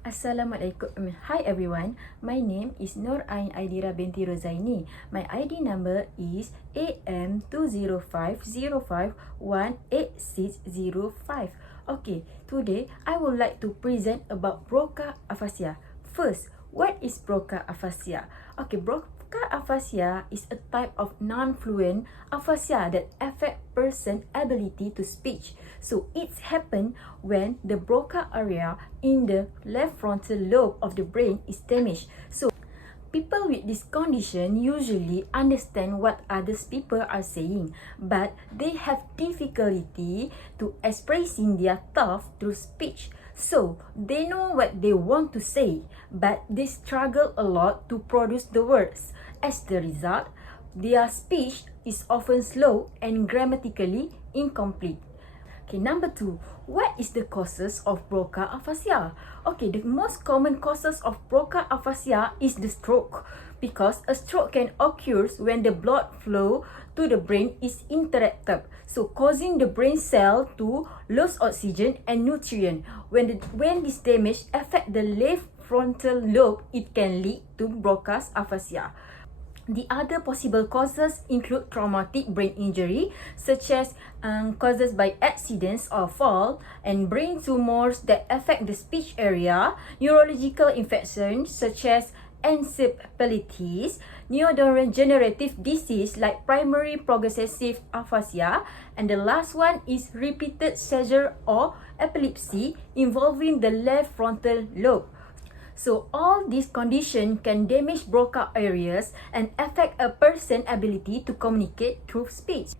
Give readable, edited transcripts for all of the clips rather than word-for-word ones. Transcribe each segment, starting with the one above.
Assalamualaikum. Hi everyone. My name is Nur Ain Aidira binti Rozaini. My ID number is AM2050518605. Okay, today I would like to present about Broca'S. First, what is Broca'S? Okay, Broca'S is a type of non-fluent aphasia that affect person ability to speak. So it's happen when the Broca area in the left frontal lobe of the brain is damaged. So people with this condition usually understand what others people are saying, but they have difficulty to expressing their thoughts through speech. So they know what they want to say, but they struggle a lot to produce the words. As the result, their speech is often slow and grammatically incomplete. Okay, number 2, what is the causes of Broca'S? Okay, the most common causes of Broca'S is the stroke, because a stroke can occur when the blood flow to the brain is interrupted, so causing the brain cell to lose oxygen and nutrient. When this damage affect the left frontal lobe, it can lead to Broca'S. The other possible causes include traumatic brain injury, such as causes by accidents or fall, and brain tumors that affect the speech area, neurological infections such as encephalitis, neurodegenerative disease like primary progressive aphasia, and the last one is repeated seizure or epilepsy involving the left frontal lobe. So all these conditions can damage Broca areas and affect a person's ability to communicate through speech.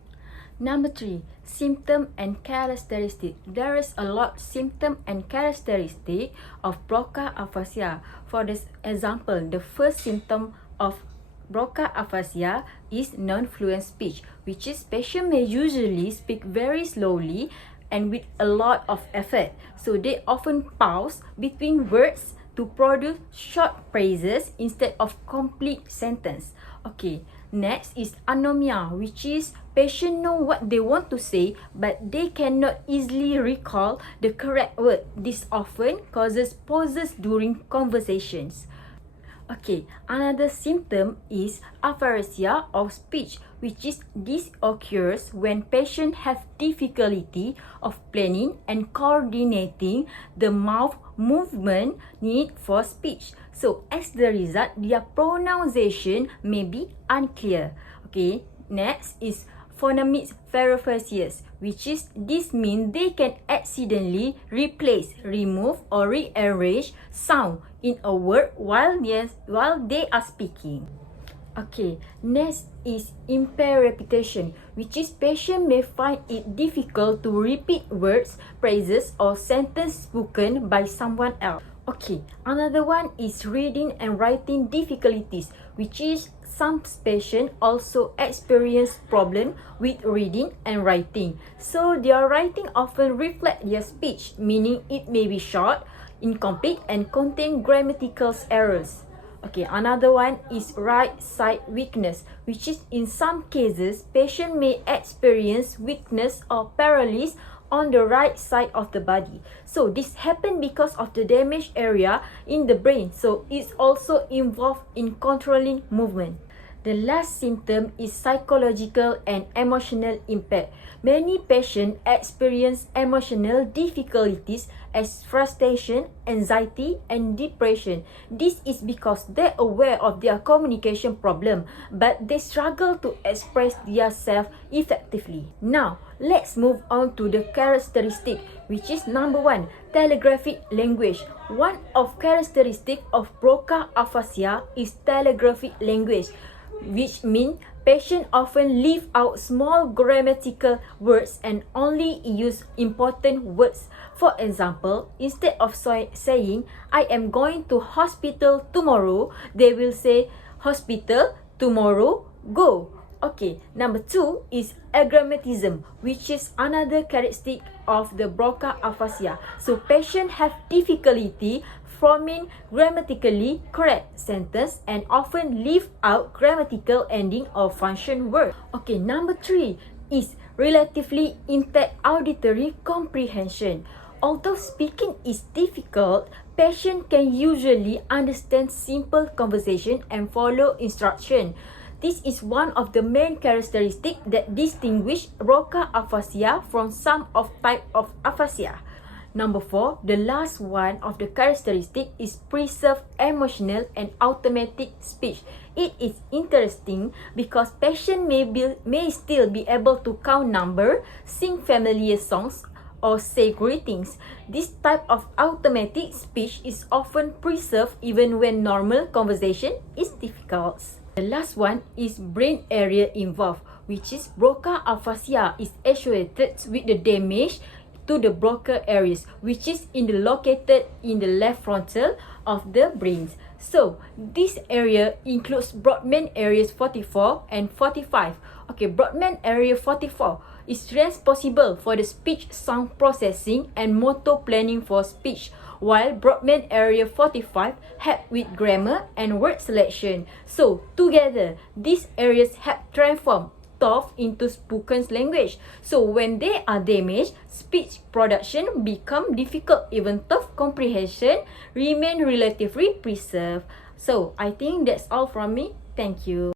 Number 3, symptom and characteristic. There is a lot symptom and characteristic of Broca'S. For this example, the first symptom of Broca'S is non-fluent speech, which is patient may usually speak very slowly and with a lot of effort. So they often pause between words to produce short phrases instead of complete sentence. Okay, next is anomia, which is patient know what they want to say, but they cannot easily recall the correct word. This often causes pauses during conversations. Okay, another symptom is aphasia of speech, which is this occurs when patients have difficulty of planning and coordinating the mouth movement need for speech. So as the result, their pronunciation may be unclear. Okay, next is phonemic paraphasias, which is this means they can accidentally replace, remove, or rearrange sound in a word while they are speaking. Okay, next is impaired repetition, which is patient may find it difficult to repeat words, phrases, or sentences spoken by someone else. Okay, another one is reading and writing difficulties, which is some patients also experience problem with reading and writing. So their writing often reflect their speech, meaning it may be short, incomplete, and contain grammatical errors. Okay, another one is right side weakness, which is in some cases, patient may experience weakness or paralysis on the right side of the body. So this happen because of the damaged area in the brain. So it's also involved in controlling movement. The last symptom is psychological and emotional impact. Many patients experience emotional difficulties as frustration, anxiety, and depression. This is because they're aware of their communication problem, but they struggle to express themselves effectively. Now, let's move on to the characteristic, which is number 1, telegraphic language. One of characteristic of Broca'S is telegraphic language, which means patients often leave out small grammatical words and only use important words. For example, instead of saying, I am going to hospital tomorrow, they will say, hospital, tomorrow, go. Okay, number 2 is agrammatism, which is another characteristic of the Broca'S. So patients have difficulty forming grammatically correct sentence and often leave out grammatical ending or function word. Okay, number 3 is relatively intact auditory comprehension. Although speaking is difficult, patients can usually understand simple conversation and follow instruction. This is one of the main characteristics that distinguish Broca aphasia from some of type of aphasia. Number 4, the last one of the characteristic is preserved emotional and automatic speech. It is interesting because patients may still be able to count number, sing familiar songs, or say greetings. This type of automatic speech is often preserved even when normal conversation is difficult. The last one is brain area involved, which is Broca aphasia is associated with the damage to the Broca areas, which is located in the left frontal of the brain. So, this area includes Broadman areas 44 and 45. Okay, Broadman area 44 is responsible for the speech sound processing and motor planning for speech, while Broadman area 45 help with grammar and word selection. So, together, these areas help transform thought into spoken language. So when they are damaged, speech production become difficult, even thought comprehension remain relatively preserved. So I think that's all from me. Thank you.